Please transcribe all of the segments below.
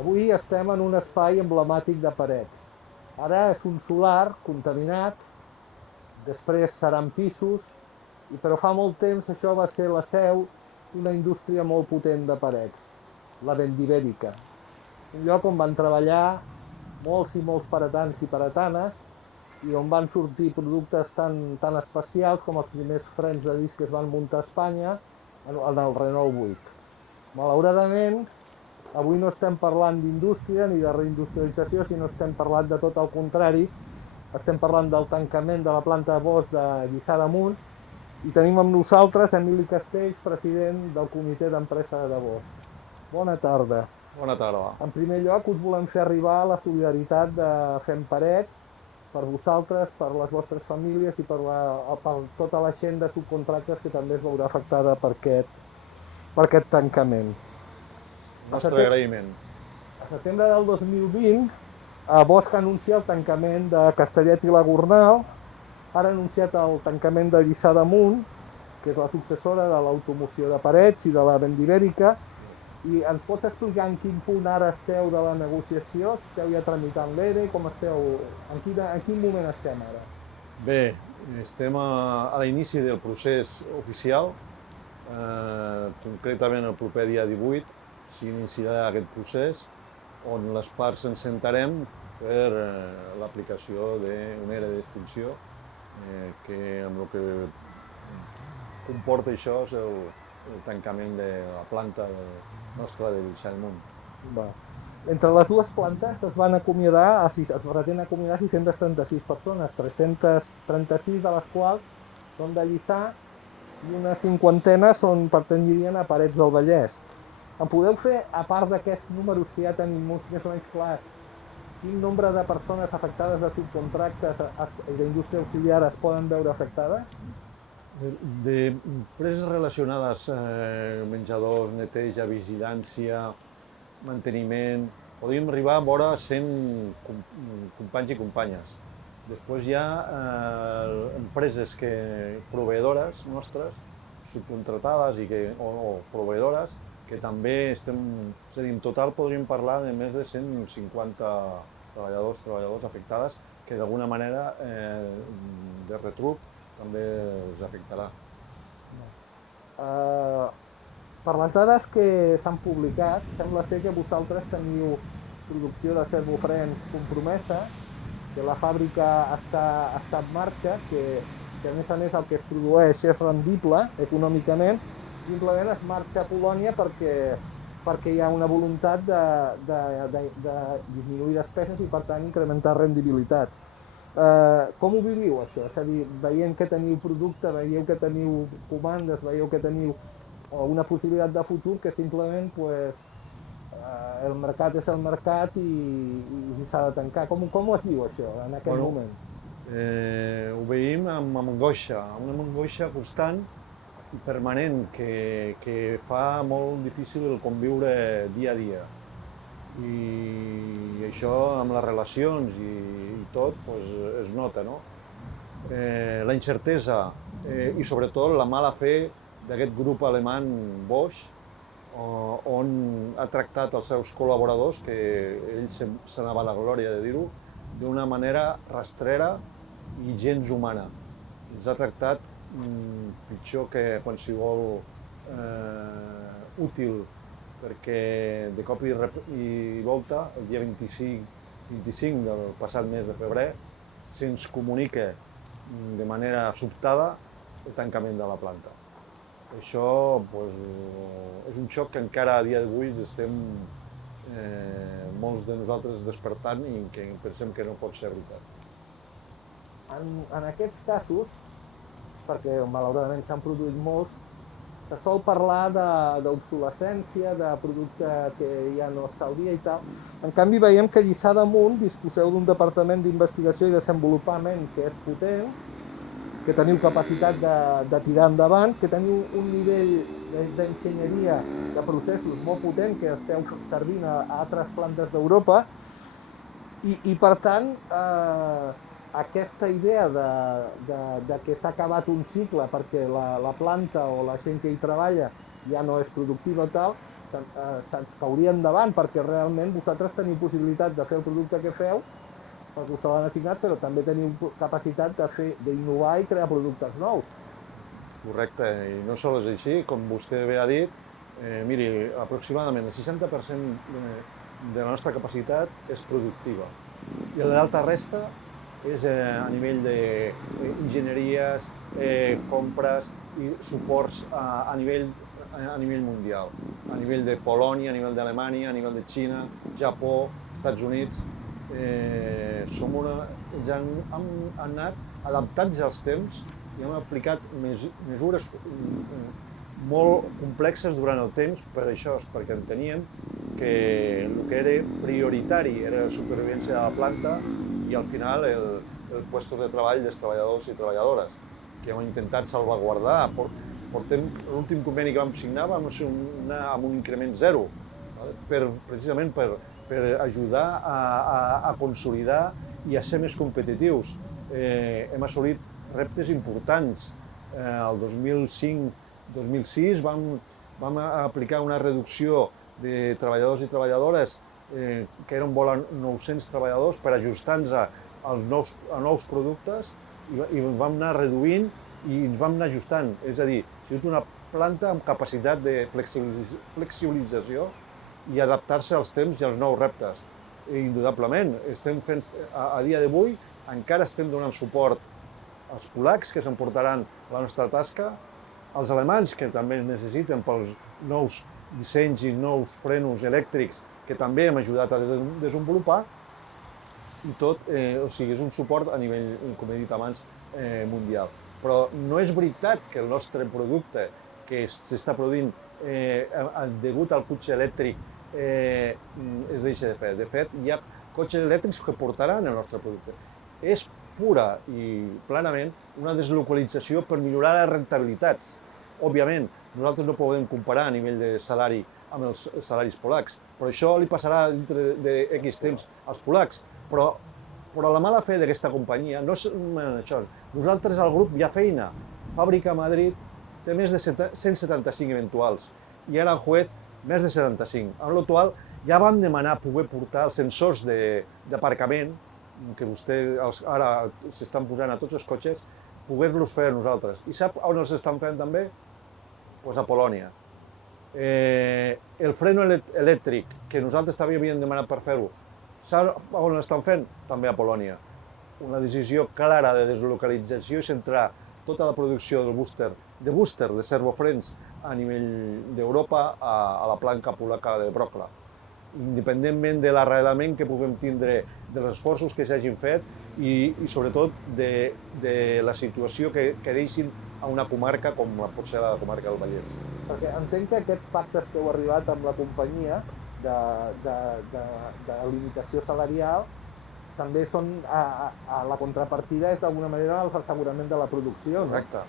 Avui estem en un espai emblemàtic de Parets. Ara és un solar contaminat, després seran pisos, però fa molt temps això va ser la seu d'una indústria molt potent de Parets, la Vendibèrica. Un lloc on van treballar molts i molts paretans i paretanes i on van sortir productes tan especials com els primers frens de disc que es van muntar a Espanya en el Renault 8. Malauradament, avui no estem parlant d'indústria ni de reindustrialització, sinó estem parlant de tot el contrari. Estem parlant del tancament de la planta de Bosch de Lliçà d'Amunt i tenim amb nosaltres Emili Castells, president del comitè d'empresa de Bosch. Bona tarda. Bona tarda. En primer lloc, us volem fer arribar la solidaritat de Fem Parets per vosaltres, per les vostres famílies i per tota la gent de subcontractes que també es veurà afectada per aquest tancament. El nostre agraïment. A setembre del 2020, Bosch anuncia el tancament de Castellet i la Gornal, ara ha anunciat el tancament de Lliçà d'Amunt, que és la successora de l'automoció de Parets i de la Vendibèrica, i ens pots explicar en quin punt ara esteu de la negociació? Esteu ja tramitant l'ERE? En quin moment estem ara? Bé, estem a l'inici del procés oficial. Concretament el proper dia 18 s'iniciarà aquest procés on les parts ens sentarem per l'aplicació d'un ERE d'extinció que amb el que comporta això és el tancament de la planta nostra de Lliçà d'Amunt. Entre les dues plantes es pretén acomiadar 636 persones, 336 de les quals són de Lliçà i una cinquantena pertanyien a Parets del Vallès. Em podeu fer, a part d'aquests números que ja tenim més o menys clars, quin nombre de persones afectades de subcontractes i d'indústria auxiliar es poden veure afectades? D'empreses relacionades menjadors, neteja, vigilància, manteniment, podríem arribar a vora 100 companys i companyes. Després hi ha empreses proveïdores nostres, subcontratades o proveïdores, que també estem, és a dir, en total podríem parlar de més de 150 treballadors afectades, que d'alguna manera de retruc també els afectarà. Per les dades que s'han publicat, sembla ser que vosaltres teniu producció de servofrens compromesa, que la fàbrica està en marxa, que a més el que es produeix és rendible econòmicament, simplement es marxa a Polònia perquè hi ha una voluntat de disminuir despeses i per tant incrementar rendibilitat. Com ho viviu això? És a dir, veient que teniu producte, veieu que teniu comandes, veieu que teniu una possibilitat de futur que simplement el mercat és el mercat i s'ha de tancar. Com es viu això en aquest moment? Ho veiem amb angoixa, una angoixa constant i permanent que fa molt difícil el conviure dia a dia. I això amb les relacions i tot es nota, no? La incertesa i sobretot la mala fe d'aquest grup alemany Bosch, on ha tractat els seus col·laboradors, que ell se n'ha la glòria de dir-ho, d'una manera rastrera i gens humana. Els ha tractat pitjor que qualsevol útil, perquè de cop i volta, el dia 25 del passat mes de febrer, se'ns comunica de manera sobtada el tancament de la planta. Això és un xoc que encara a dia d'avui estem molts de nosaltres despertant i que pensem que no pot ser veritat. En aquests casos, perquè malauradament s'han produït molts, se sol parlar d'obsolescència, de producte que ja no està al dia i tal. En canvi veiem que Lliçà d'Amunt disposeu d'un departament d'investigació i desenvolupament que és potent, que teniu capacitat de tirar endavant, que teniu un nivell d'enginyeria de processos molt potent que esteu servint a altres plantes d'Europa i per tant aquesta idea de que s'ha acabat un cicle perquè la planta o la gent que hi treballa ja no és productiva tal, se'ns cauria endavant, perquè realment vosaltres teniu possibilitat de fer el producte que feu, perquè us l'han assignat, però també teniu capacitat d'innovar i crear productes nous. Correcte, i no sols és així, com vostè bé ha dit, miri, aproximadament el 60% de la nostra capacitat és productiva i l'altra resta és a nivell d'enginyeries, compres i suports a nivell mundial, a nivell de Polònia, a nivell d'Alemanya, a nivell de Xina, Japó, Estats Units. Ens hem anat adaptats als temps i hem aplicat mesures molt complexes durant el temps per això, perquè enteníem que el que era prioritari era la supervivència de la planta i al final els llocs de treball dels treballadors i treballadores, que hem intentat salvaguardar. L'últim conveni que vam signar vam signar amb un increment zero, precisament per ajudar a consolidar i a ser més competitius. Hem assolit reptes importants. El 2005-2006 vam aplicar una reducció de treballadors i treballadores que eren vora 900 treballadors per ajustar-nos als nous productes i ens vam anar reduint i ens vam anar ajustant. És a dir, ha sigut una planta amb capacitat de flexibilització i adaptar-se als temps i als nous reptes. Indudablement, a dia d'avui encara estem donant suport als polacs, que s'emportaran la nostra tasca, als alemanys, que també es necessiten pels nous dissenys i nous frenos elèctrics, que també hem ajudat a desenvolupar, i tot, o sigui, és un suport a nivell, com he dit abans, mundial. Però no és veritat que el nostre producte, que s'està produint degut al cotxe elèctric, es deixa de fer. De fet, hi ha cotxes elèctrics que portaran el nostre producte. És pura i plenament una deslocalització per millorar les rentabilitats. Òbviament, nosaltres no podem comparar a nivell de salari amb els salaris polacs, però això li passarà dintre d'X temps als polacs. Però la mala fe d'aquesta companyia no és això. Nosaltres, al grup, hi ha feina. Fàbrica a Madrid té més de 175 eventuals i ara el Juez més de 75, amb la qual ja vam demanar poder portar els sensors d'aparcament que vostès ara s'estan posant a tots els cotxes, poder-los fer nosaltres. I sap on els estan fent també? Doncs a Polònia. El freno elèctric, que nosaltres també havíem demanat per fer-ho, sap on l'estan fent? També a Polònia. Una decisió clara de deslocalització i centrar tota la producció de booster, de servofrens, a nivell d'Europa a la planta polaca de Wrocław. Independentment de l'arrelament que puguem tindre, dels esforços que s'hagin fet i sobretot de la situació que deixin a una comarca com pot ser la comarca del Vallès. Perquè entenc que aquests pactes que heu arribat amb la companyia de limitació salarial també són, la contrapartida és d'alguna manera l'assegurament de la producció. Correcte.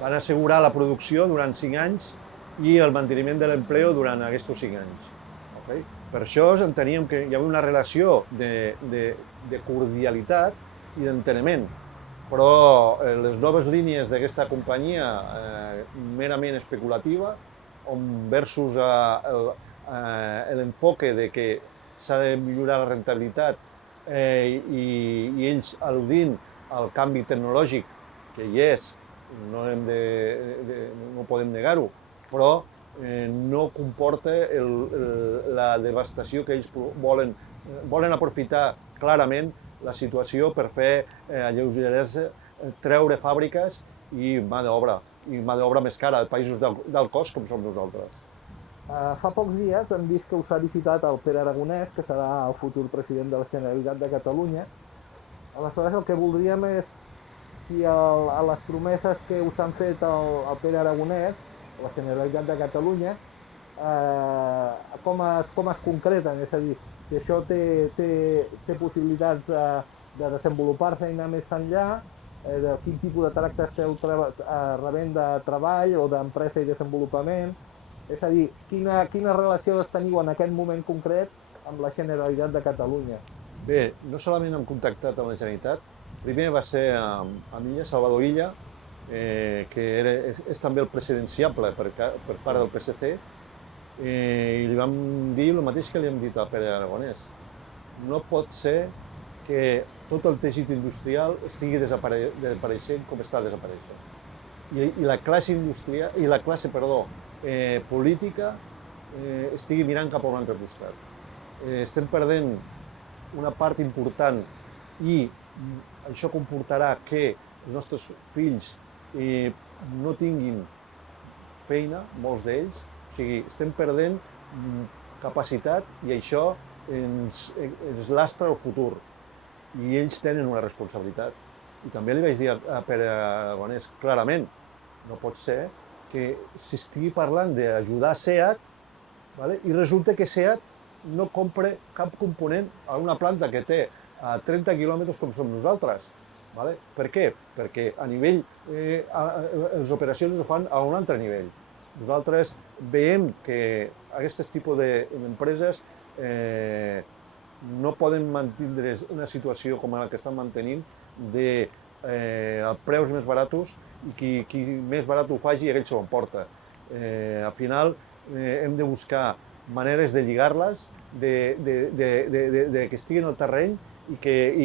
Van assegurar la producció durant 5 anys i el manteniment de l'empleo durant aquests 5 anys. Per això enteníem que hi havia una relació de cordialitat i d'enteniment, però les noves línies d'aquesta companyia merament especulativa, versus l'enfoque de que s'ha de millorar la rentabilitat i ells al·ludint al canvi tecnològic, que hi és, no podem negar-ho, però no comporta la devastació que ells volen. Volen aprofitar clarament la situació per fer alleugeresa, treure fàbriques i mà d'obra més cara, a països d'alt cost com som nosaltres. Fa pocs dies hem vist que us ha visitat el Pere Aragonès, que serà el futur president de la Generalitat de Catalunya. Aleshores, el que voldríem és si a les promeses que us han fet el Pere Aragonès, la Generalitat de Catalunya, com es concreten, és a dir, si això té possibilitats de desenvolupar-se i anar més enllà, de quin tipus de tracte esteu rebent de treball o d'empresa i desenvolupament, és a dir, quina relació teniu en aquest moment concret amb la Generalitat de Catalunya? Bé, no solament hem contactat amb la Generalitat, primer va ser amb Illa, Salvador Illa, que és també el presidenciable per part del PSC, I li vam dir el mateix que li hem dit a Pere Aragonès. No pot ser que tot el teixit industrial estigui desapareixent com està desapareixent. I la classe industrial, i la classe, perdó, política estigui mirant cap a un altre costat. Estem perdent una part important i això comportarà que els nostres fills no tinguin feina, molts d'ells, o sigui, estem perdent capacitat i això ens lastra el futur i ells tenen una responsabilitat. I també li vaig dir a Pere Aragonès clarament, no pot ser que s'estigui parlant d'ajudar SEAT, vale? I resulta que SEAT no compra cap component a una planta que té a 30 quilòmetres com som nosaltres. Vale? Per què? Perquè a nivell, les operacions es fan a un altre nivell. Nosaltres veiem que aquest tipus d'empreses no poden mantenir una situació com la que estan mantenint de preus més baratos i qui més barat ho faci, aquell se l'emporta. Al final hem de buscar maneres de lligar-les, que estiguin al terreny i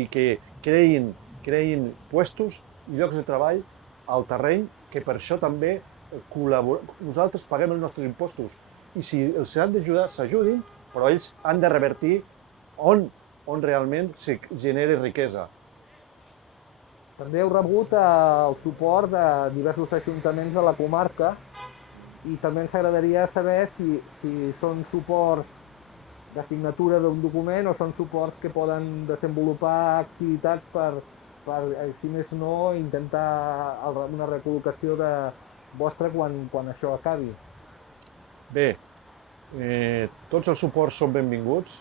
que creïn puestos i llocs de treball al terreny, que per això també nosaltres paguem els nostres impostos i si els han d'ajudar, s'ajudin, però ells han de revertir on realment se genera riquesa. També heu rebut el suport de diversos ajuntaments de la comarca i també ens agradaria saber si són suports de signatura d'un document o són suports que poden desenvolupar activitats per si més no, intentar una recol·locació vostra quan això acabi. Bé, tots els suports són benvinguts.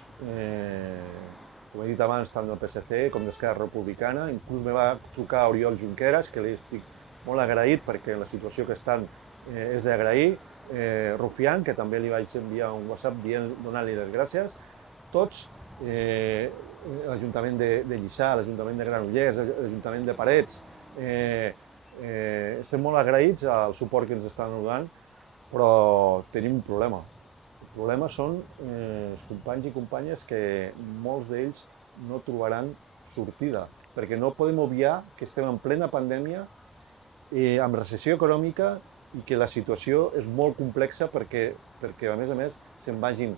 Com he dit abans, tant del PSC com d'Esquerra Republicana. Inclús me va trucar Oriol Junqueras, que li estic molt agraït perquè la situació que estan és d'agrair. Rufián, que també li vaig enviar un WhatsApp donant-li les gràcies. Tots, l'Ajuntament de Lliçà, l'Ajuntament de Granollers, l'Ajuntament de Parets, estem molt agraïts al suport que ens estan donant, però tenim un problema. El problema són els companys i companyes que molts d'ells no trobaran sortida, perquè no podem obviar que estem en plena pandèmia, amb recessió econòmica i que la situació és molt complexa perquè a més, se'n vagin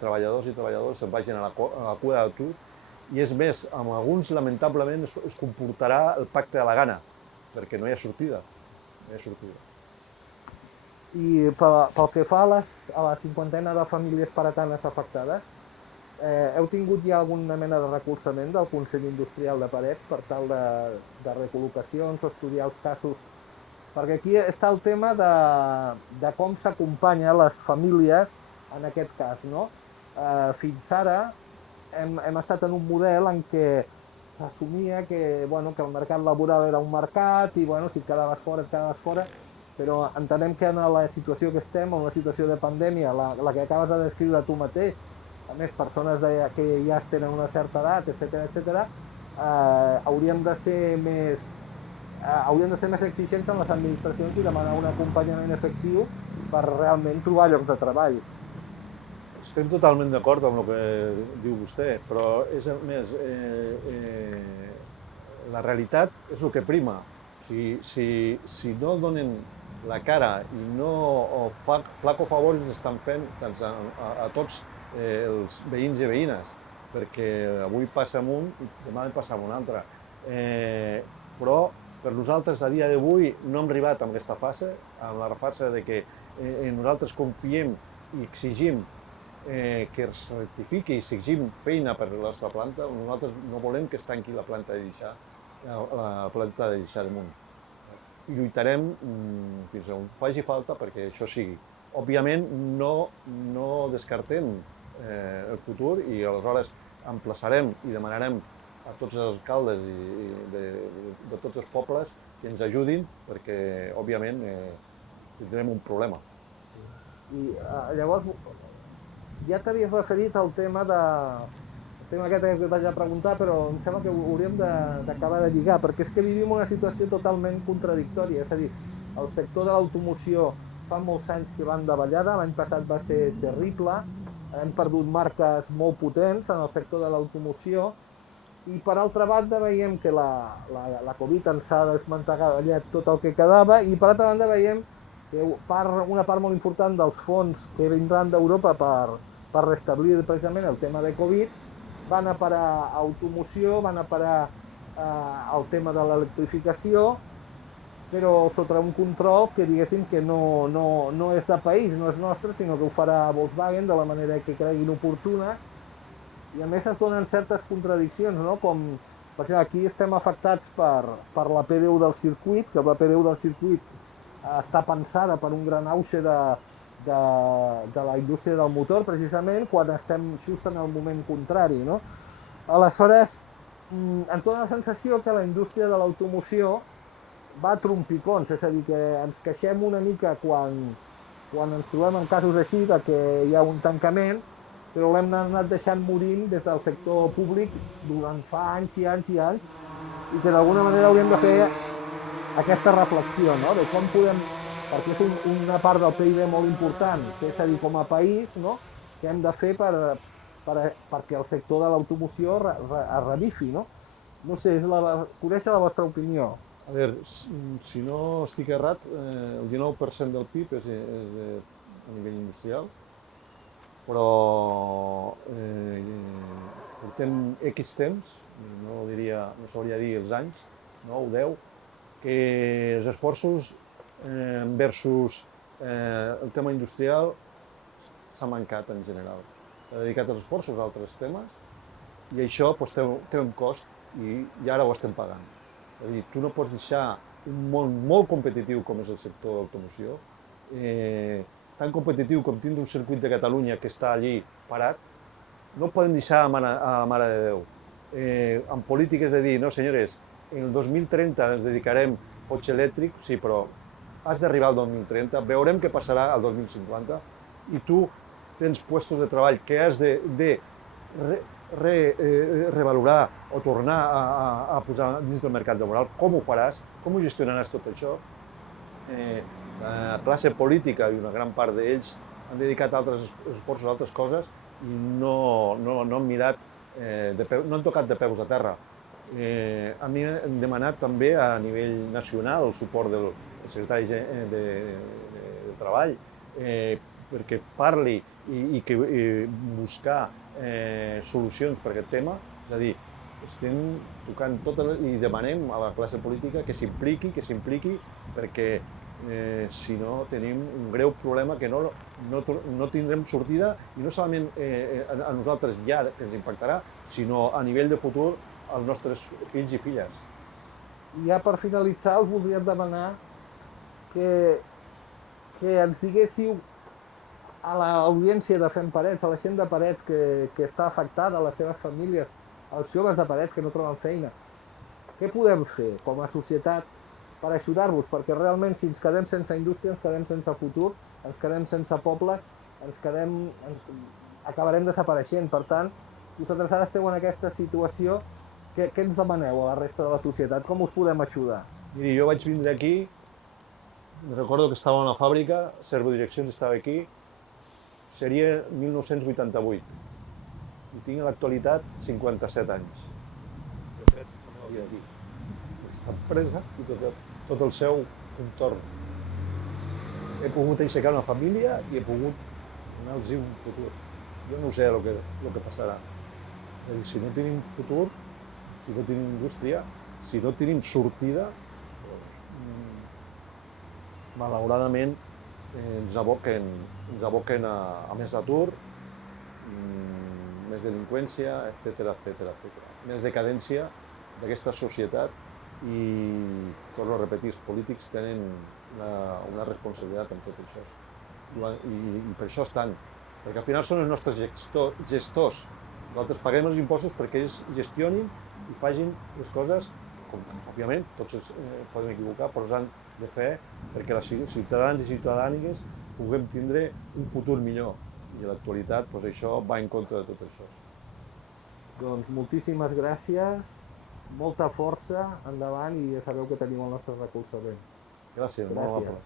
treballadors i treballadors, se'n vagin a la cua d'atur, i és més, amb alguns lamentablement es comportarà el pacte de la gana, perquè no hi ha sortida. No hi ha sortida. I pel que fa a la cinquantena de famílies paretanes afectades, heu tingut ja alguna mena de recolzament del Consell Industrial de Parets per tal de recol·locacions o estudiar els casos? Perquè aquí està el tema de com s'acompanya les famílies en aquest cas, no? Fins ara hem estat en un model en què s'assumia que el mercat laboral era un mercat i si et quedaves fora, et quedaves fora, però entenem que en la situació que estem, en una situació de pandèmia, la que acabes de descriure tu mateix, a més, persones que ja tenen una certa edat, etc., hauríem de ser més exigents en les administracions i demanar un acompanyament efectiu per realment trobar llocs de treball. Estem totalment d'acord amb el que diu vostè, però és més, la realitat és el que prima. Si no donen la cara i no flaco favor ens estan fent a tots els veïns i veïnes, perquè avui passa amb un i demà passa amb un altre. Però per nosaltres a dia d'avui no hem arribat a aquesta fase, a la fase de que nosaltres confiem i exigim que es rectifiqui i exigim feina per la nostra planta. Nosaltres no volem que es tanqui la planta de Lliçà d'Amunt. I lluitarem fins on faci falta perquè això sigui. Òbviament no descartem el futur i aleshores emplaçarem i demanarem a tots els alcaldes de tots els pobles que ens ajudin perquè òbviament tindrem un problema. I llavors ja t'havies referit al tema aquest que et vaig a preguntar, però em sembla que ho hauríem d'acabar de lligar, perquè és que vivim una situació totalment contradictòria, és a dir, el sector de l'automoció fa molts anys que van davallada, l'any passat va ser terrible, hem perdut marques molt potents en el sector de l'automoció i per altra banda veiem que la Covid ens ha desmantellat tot el que quedava i per altra banda veiem que una part molt important dels fons que vindran d'Europa per restablir precisament el tema de Covid van a parar a automoció, van a parar al tema de l'electrificació, però sota un control que diguéssim que no és de país, no és nostre, sinó que ho farà Volkswagen de la manera que creguin oportuna. I a més es donen certes contradiccions, no? Com, per exemple, aquí estem afectats per la P10 del circuit, que la P10 del circuit està pensada per un gran auge de la indústria del motor, precisament, quan estem just en el moment contrari, no? Aleshores, ens dona la sensació que la indústria de l'automoció va a trompicons, és a dir, que ens queixem una mica quan ens trobem en casos així de que hi ha un tancament, però l'hem anat deixant morint des del sector públic durant fa anys i anys i anys, i que d'alguna manera hauríem de fer aquesta reflexió, no? De com podem, perquè és una part del PIB molt important, que és a dir, com a país, no? Què hem de fer perquè el sector de l'automoció es revifi, no? No sé, conèixer la vostra opinió. A veure, si no estic errat, el 19% del PIB és a nivell industrial, però portem X temps, no sabria dir els anys, 9, 10, que els esforços versus el tema industrial s'ha mancat en general. S'ha dedicat els esforços a altres temes i això doncs, té un cost i ara ho estem pagant. És a dir, tu no pots deixar un món molt competitiu com és el sector d'automoció, tan competitiu com tindre un circuit de Catalunya que està allí parat, no el podem deixar a Mare de Déu. Amb polítiques de dir, no senyores, en el 2030 ens dedicarem cotxe elèctric, sí, però has d'arribar al 2030, veurem què passarà al 2050 i tu tens puestos de treball que has de revalorar o tornar a posar dins del mercat laboral. Com ho faràs? Com ho gestionaràs tot això? La classe política i una gran part d'ells han dedicat altres esforços a altres coses i no han mirat, no han tocat de peus a terra. A mi hem demanat també a nivell nacional el suport del secretari de Treball perquè parli i que buscar solucions per aquest tema, és a dir, estem tocant i demanem a la classe política que s'impliqui, perquè si no tenim un greu problema que no tindrem sortida i no solament a nosaltres ja que ens impactarà, sinó a nivell de futur als nostres fills i filles. I ja per finalitzar us voldria demanar que ens diguéssiu a l'audiència de Fem Parets, a la gent de Parets que està afectada, a les seves famílies, als joves de Parets que no troben feina, què podem fer com a societat per ajudar-vos? Perquè realment si ens quedem sense indústria, ens quedem sense futur, ens quedem sense poble, acabarem desapareixent. Per tant, vosaltres ara esteu en aquesta situació, què ens demaneu a la resta de la societat? Com us podem ajudar? Miri, jo vaig vindre aquí, recordo que estava a una fàbrica, Servodireccions estava aquí, seria 1988 i tinc a l'actualitat 57 anys. De fet, la meva vida aquí. Aquesta empresa i tot el seu entorn. He pogut aixecar una família i he pogut donar-los un futur. Jo no sé el que passarà. És a dir, si no tenim futur, si no tenim indústria, si no tenim sortida, malauradament ens aboquen a més atur, més delinqüència, etc. Més decadència d'aquesta societat i, torno a repetir, els polítics tenen una responsabilitat en tot això. I per això estan, perquè al final són els nostres gestors. Nosaltres paguem els impostos perquè ells gestionin i facin les coses, com òbviament tots es poden equivocar, però s'han de fer perquè els ciutadans i ciutadanes puguem tindre un futur millor. I a l'actualitat doncs, això va en contra de tot això. Doncs moltíssimes gràcies, molta força, endavant i ja sabeu que teniu el nostre recolzament. Gràcies, molt amable.